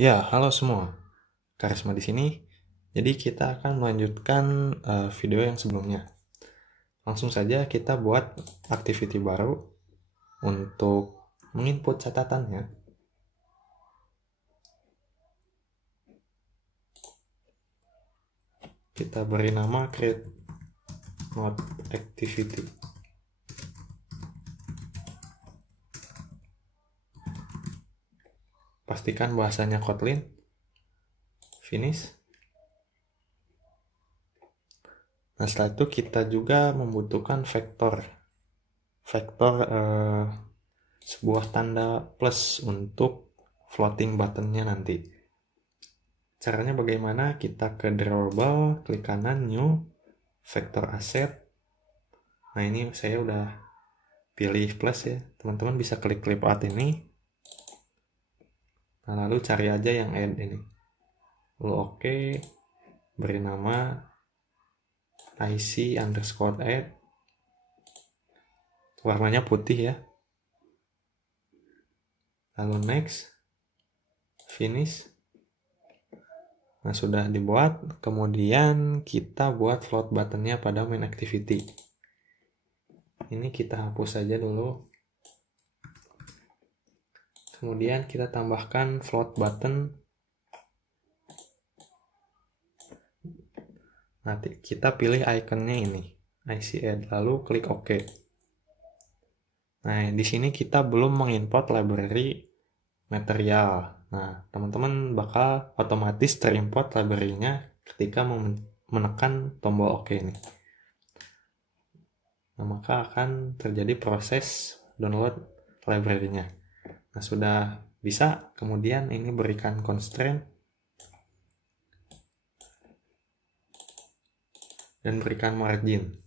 Ya, halo semua. Karisma di sini. Jadi kita akan melanjutkan video yang sebelumnya. Langsung saja kita buat activity baru untuk menginput catatannya. Kita beri nama create node activity. Pastikan bahasanya Kotlin. Finish. Nah, setelah itu kita juga membutuhkan vektor. Vektor sebuah tanda plus untuk floating buttonnya nanti. Caranya bagaimana? Kita ke drawable, klik kanan, new, vector asset. Nah, ini saya udah pilih plus ya. Teman-teman bisa klik clip art ini. Nah, lalu cari aja yang add ini. Lalu oke, beri nama IC_add. Warnanya putih ya. Lalu next, finish. Nah, sudah dibuat. Kemudian kita buat float buttonnya pada main activity. Ini kita hapus saja dulu. Kemudian kita tambahkan float button. Nanti kita pilih ikonnya ini, IC_add, lalu klik OK. Nah, di sini kita belum mengimport library material. Nah, teman-teman bakal otomatis terimport library-nya ketika menekan tombol OK ini. Nah, maka akan terjadi proses download library-nya. Nah, sudah bisa. Kemudian ini berikan constraint dan berikan margin.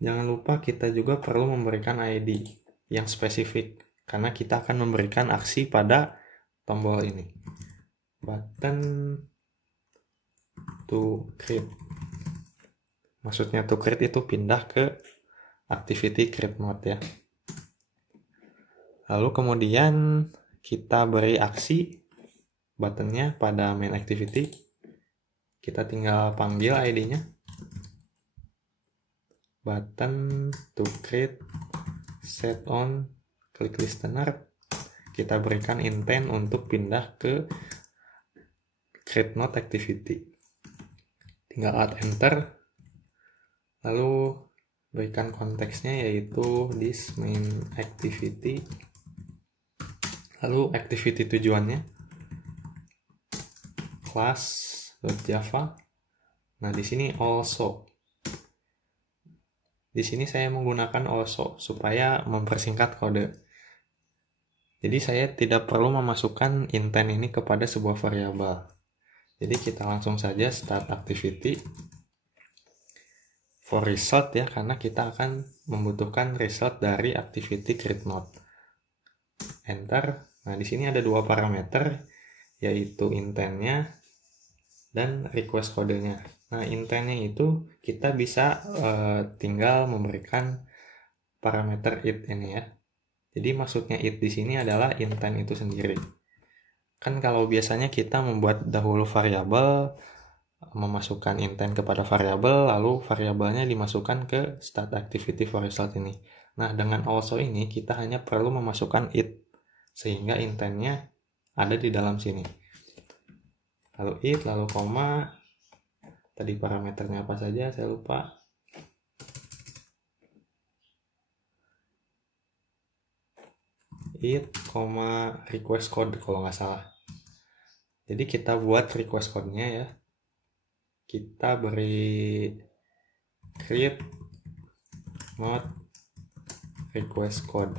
Jangan lupa kita juga perlu memberikan ID yang spesifik karena kita akan memberikan aksi pada tombol ini. Button to create. Maksudnya to create itu pindah ke activity create node ya. Lalu kemudian kita beri aksi buttonnya pada main activity. Kita tinggal panggil ID-nya. Button to create set on klik listener. Kita berikan intent untuk pindah ke create node activity. Tinggal add enter. Lalu berikan konteksnya yaitu this main activity. Lalu activity tujuannya class.java. Nah, di sini also. Di sini saya menggunakan also supaya mempersingkat kode. Jadi saya tidak perlu memasukkan intent ini kepada sebuah variabel. Jadi kita langsung saja start activity for result ya, karena kita akan membutuhkan result dari activity create node. Enter. Nah, di sini ada dua parameter yaitu intentnya dan request kodenya. Nah, intentnya itu kita bisa tinggal memberikan parameter it ini ya. Jadi maksudnya it di sini adalah intent itu sendiri. Kan kalau biasanya kita membuat dahulu variabel, memasukkan intent kepada variabel, lalu variabelnya dimasukkan ke start activity for result ini. Nah, dengan also ini kita hanya perlu memasukkan it sehingga intentnya ada di dalam sini. Lalu it, lalu koma. Tadi parameternya apa saja saya lupa. It, request code kalau nggak salah. Jadi kita buat request code-nya ya. Kita beri create node request code.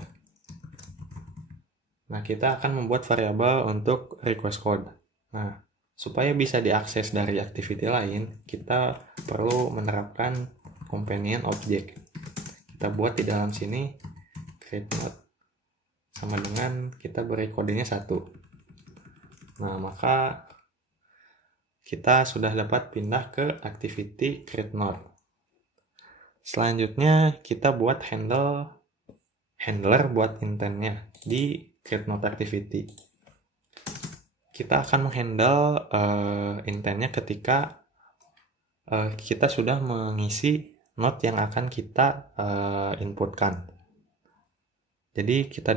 Nah, kita akan membuat variabel untuk request code. Nah, supaya bisa diakses dari activity lain, kita perlu menerapkan companion object. Kita buat di dalam sini create node sama dengan kita beri kodenya 1. Nah, maka kita sudah dapat pindah ke activity create node. Selanjutnya kita buat handle handler buat intentnya di create node activity. Kita akan menghandle intentnya ketika kita sudah mengisi node yang akan kita inputkan. Jadi kita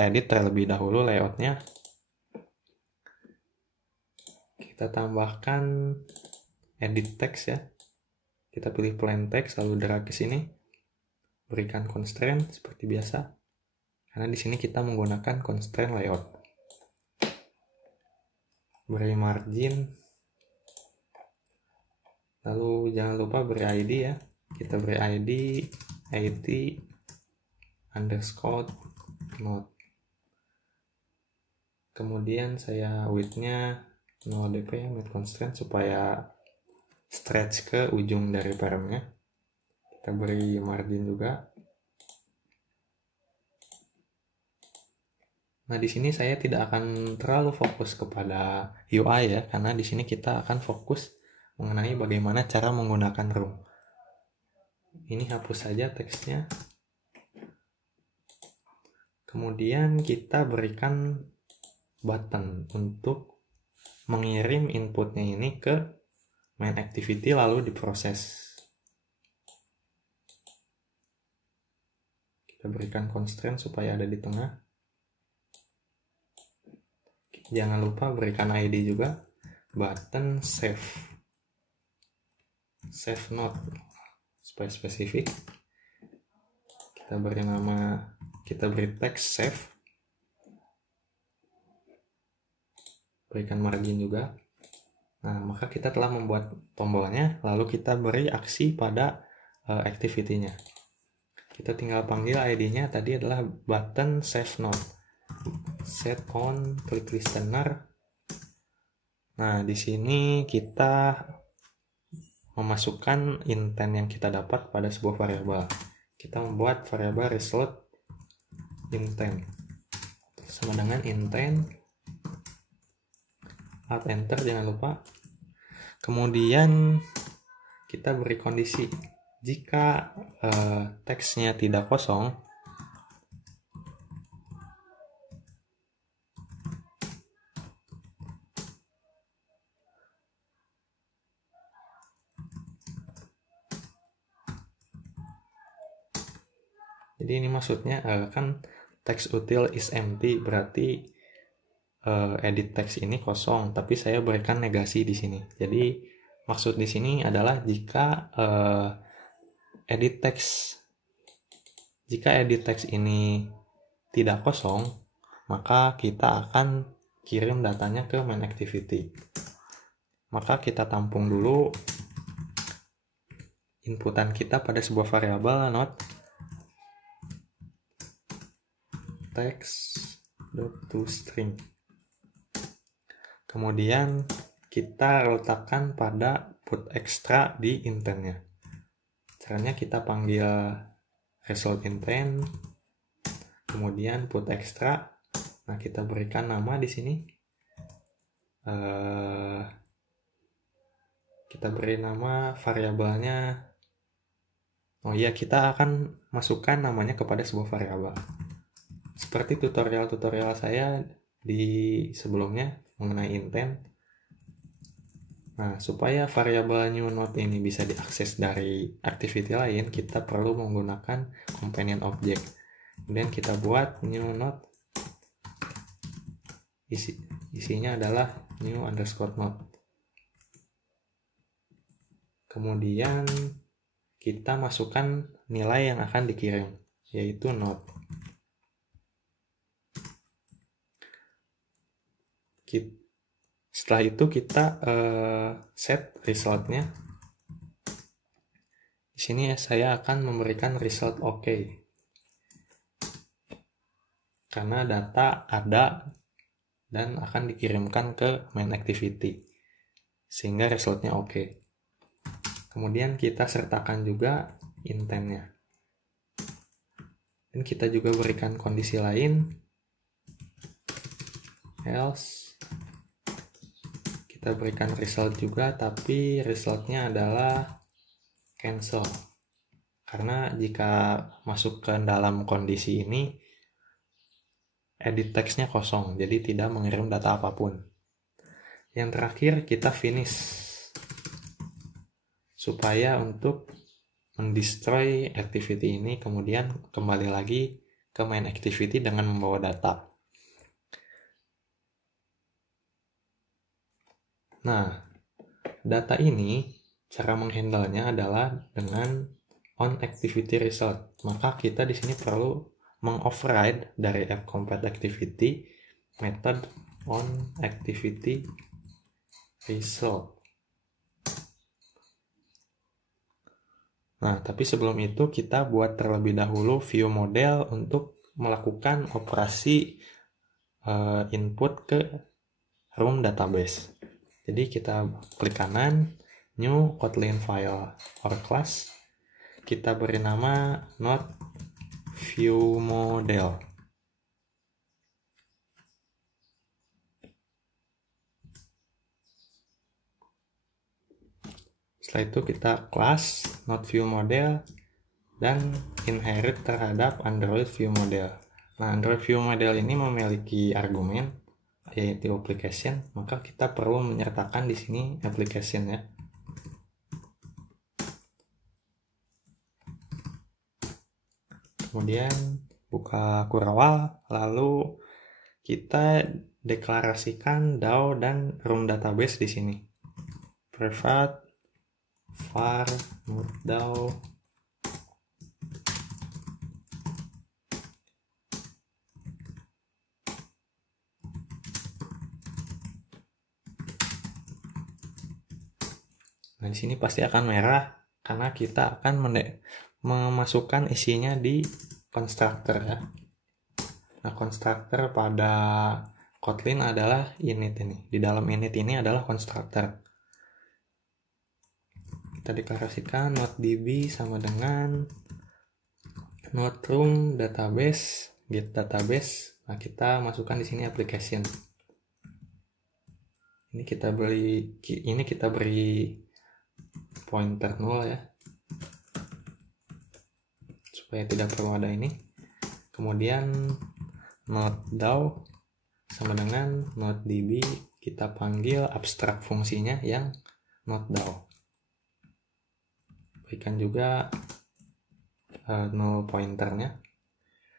edit terlebih dahulu layoutnya. Kita tambahkan edit text ya. Kita pilih plain text lalu drag ke sini. Berikan constraint seperti biasa. Karena di sini kita menggunakan constraint layout. Beri margin. Lalu jangan lupa beri ID ya. Kita beri ID 80_node. Kemudian saya width-nya 0 dp mid constraint supaya stretch ke ujung dari paremnya. Kita beri margin juga. Nah, di sini saya tidak akan terlalu fokus kepada UI ya, karena di sini kita akan fokus mengenai bagaimana cara menggunakan room. Ini hapus saja teksnya. Kemudian kita berikan button untuk mengirim inputnya ini ke main activity lalu diproses. Kita berikan constraint supaya ada di tengah. Jangan lupa berikan ID juga. Button save node supaya spesifik. Kita beri text save. Berikan margin juga. Nah, maka kita telah membuat tombolnya, lalu kita beri aksi pada activity-nya. Kita tinggal panggil ID-nya, tadi adalah button save node. Set on click listener. Nah, di sini kita memasukkan intent yang kita dapat pada sebuah variabel. Kita membuat variabel result intent sama dengan intent Alt Enter, jangan lupa. Kemudian kita beri kondisi jika teksnya tidak kosong, jadi ini maksudnya kan text util is empty, berarti edit text ini kosong, tapi saya berikan negasi di sini. Jadi maksud di sini adalah jika edit text ini tidak kosong, maka kita akan kirim datanya ke main activity. Maka kita tampung dulu inputan kita pada sebuah variabel node text.toString. Kemudian kita letakkan pada put extra di intentnya. Caranya kita panggil result intent, kemudian put extra. Nah, kita berikan nama di sini. Kita beri nama variabelnya. Oh iya, kita akan masukkan namanya kepada sebuah variabel. Seperti tutorial-tutorial saya di sebelumnya mengenai intent. Nah, supaya variabel new node ini bisa diakses dari activity lain, kita perlu menggunakan companion object. Kemudian kita buat new node. Isinya adalah new underscore node. Kemudian kita masukkan nilai yang akan dikirim, yaitu node. Setelah itu kita set resultnya. Di sini saya akan memberikan result OK, karena data ada dan akan dikirimkan ke main activity, sehingga resultnya OK. Kemudian kita sertakan juga intentnya, dan kita juga berikan kondisi lain, else. Kita berikan result juga, tapi resultnya adalah cancel karena jika masuk ke dalam kondisi ini edit text-nya kosong, jadi tidak mengirim data apapun. Yang terakhir kita finish supaya untuk mendestroy activity ini, kemudian kembali lagi ke main activity dengan membawa data. Nah, data ini cara menghandle-nya adalah dengan on activity result. Maka kita di sini perlu mengoverride dari app-compat activity method on activity result. Nah, tapi sebelum itu kita buat terlebih dahulu view model untuk melakukan operasi input ke room database. Jadi kita klik kanan, new Kotlin file or class. Kita beri nama node view model. Setelah itu kita class node view model dan inherit terhadap Android view model. Nah, Android view model ini memiliki argumen yaitu application, maka kita perlu menyertakan di sini application ya. Kemudian buka curl, lalu kita deklarasikan DAO dan room database di sini. Private var node DAO Nah, di sini pasti akan merah karena kita akan memasukkan isinya di constructor ya. Nah, constructor pada Kotlin adalah init ini. Di dalam init ini adalah constructor. Kita deklarasikan node db sama dengan node room database get database. Nah, kita masukkan di sini application. Ini kita beri pointer 0 ya, supaya tidak perlu ada ini. Kemudian node DAO sama dengan node db, kita panggil abstrak fungsinya yang node DAO. Berikan juga null pointernya.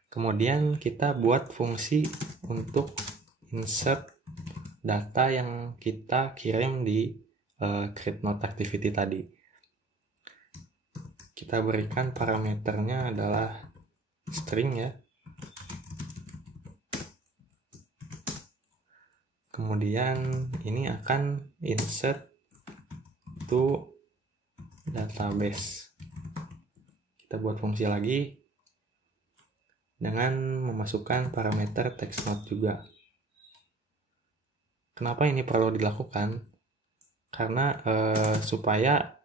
Kemudian kita buat fungsi untuk insert data yang kita kirim di create node activity tadi. Kita berikan parameternya adalah string ya. Kemudian ini akan insert to database. Kita buat fungsi lagi dengan memasukkan parameter text node juga. Kenapa ini perlu dilakukan? Karena supaya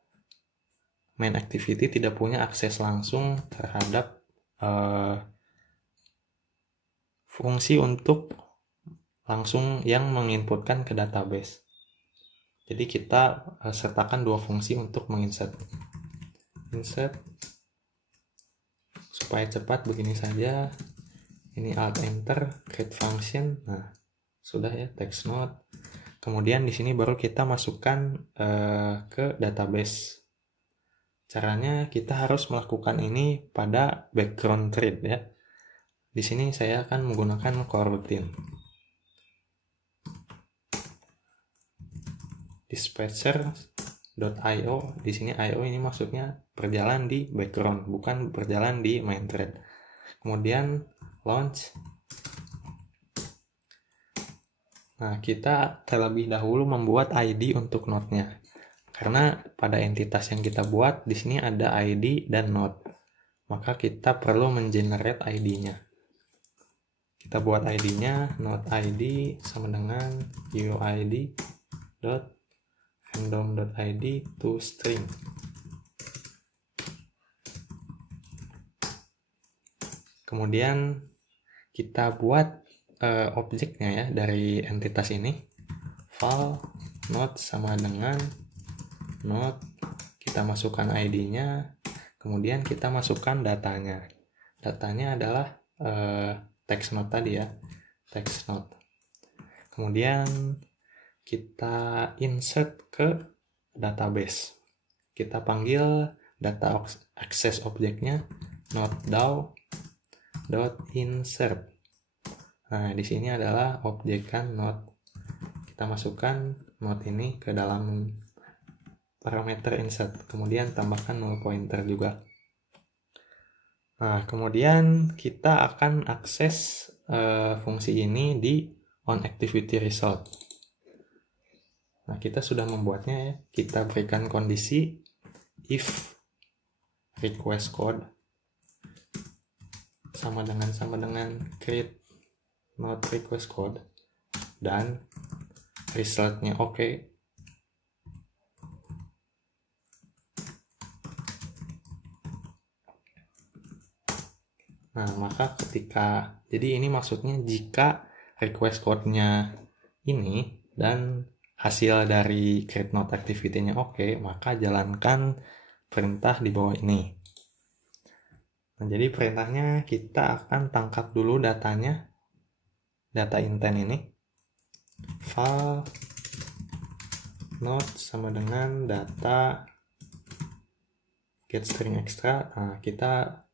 main activity tidak punya akses langsung terhadap fungsi untuk langsung yang menginputkan ke database. Jadi kita sertakan dua fungsi untuk menginsert. Insert supaya cepat begini saja. Ini alt enter create function. Nah, sudah ya text node. Kemudian di sini baru kita masukkan ke database. Caranya kita harus melakukan ini pada background thread ya. Di sini saya akan menggunakan coroutine. Dispatcher.io, di sini io ini maksudnya berjalan di background, bukan berjalan di main thread. Kemudian launch. Nah, kita terlebih dahulu membuat ID untuk node-nya. Karena pada entitas yang kita buat di sini ada ID dan node. Maka kita perlu mengenerate ID-nya. Kita buat ID-nya node ID sama dengan uid.random.id to string. Kemudian kita buat objeknya ya dari entitas ini. File node sama dengan node, kita masukkan ID-nya, Kemudian kita masukkan datanya. Datanya adalah text note tadi ya, text note. Kemudian kita insert ke database. Kita panggil data access objeknya node.dow.insert. Nah, di sini adalah objekan node. Kita masukkan node ini ke dalam parameter insert. Kemudian tambahkan null pointer juga. Nah, kemudian kita akan akses fungsi ini di onActivityResult. Nah, kita sudah membuatnya ya. Kita berikan kondisi if request code sama dengan create node request code dan resultnya oke. Nah, maka jadi ini maksudnya jika request code-nya ini dan hasil dari create node activity-nya oke, maka jalankan perintah di bawah ini. Nah, jadi perintahnya kita akan tangkap dulu datanya, data intent ini. File node sama dengan data get string extra. Nah, kita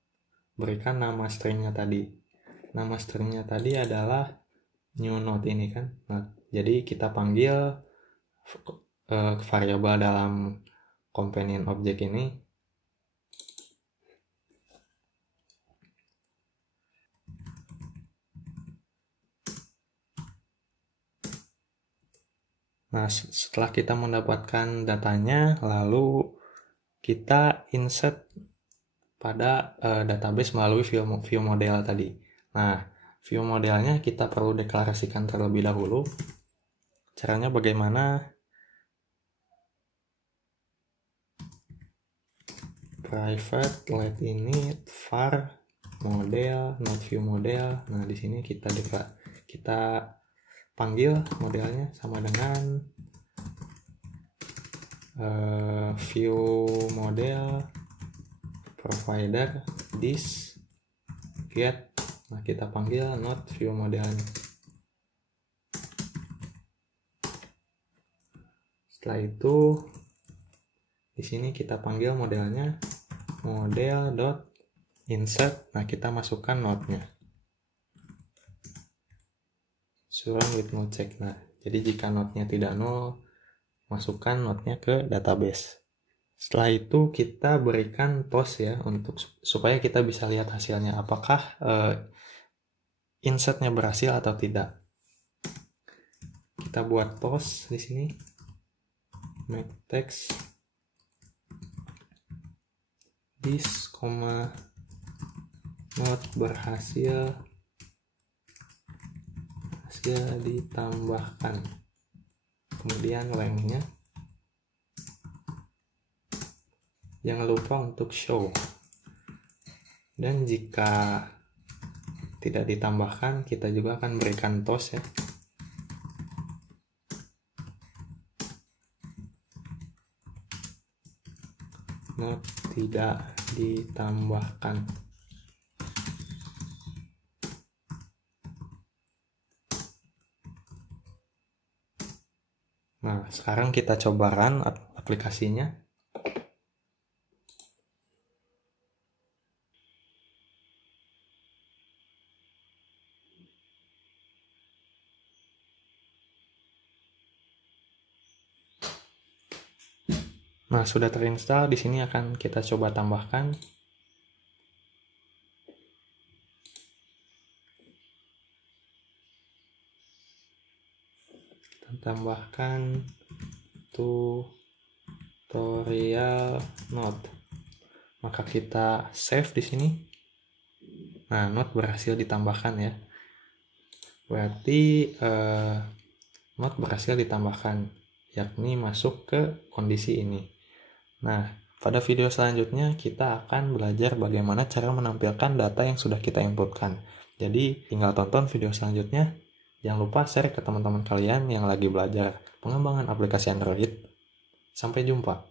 berikan nama stringnya tadi. Nama stringnya tadi adalah new node ini kan. Nah, jadi kita panggil variabel dalam companion object ini. Nah, setelah kita mendapatkan datanya, lalu kita insert pada database melalui view model tadi. Nah, view modelnya kita perlu deklarasikan terlebih dahulu. Caranya bagaimana? Private let init var model not view model. Nah, di sini kita panggil modelnya sama dengan view model provider this get. Nah, kita panggil not view modelnya. Setelah itu di sini kita panggil modelnya model.insert. Nah, kita masukkan node-nya. Run with no check. Nah, jadi jika node-nya tidak nol, masukkan node-nya ke database. Setelah itu kita berikan toss ya supaya kita bisa lihat hasilnya apakah insertnya berhasil atau tidak. Kita buat toss di sini. Make text this, node berhasil ditambahkan. Kemudian lengthnya jangan lupa untuk show. Dan jika tidak ditambahkan, kita juga akan berikan toss ya. Node tidak ditambahkan. Nah, sekarang kita coba run aplikasinya. Nah, sudah terinstall. Di sini akan kita coba tambahkan. Tambahkan tutorial node. Maka kita save di sini. Nah, node berhasil ditambahkan ya. Berarti node berhasil ditambahkan, yakni masuk ke kondisi ini. Nah, pada video selanjutnya kita akan belajar bagaimana cara menampilkan data yang sudah kita inputkan. Jadi, tinggal tonton video selanjutnya. Jangan lupa share ke teman-teman kalian yang lagi belajar pengembangan aplikasi Android. Sampai jumpa.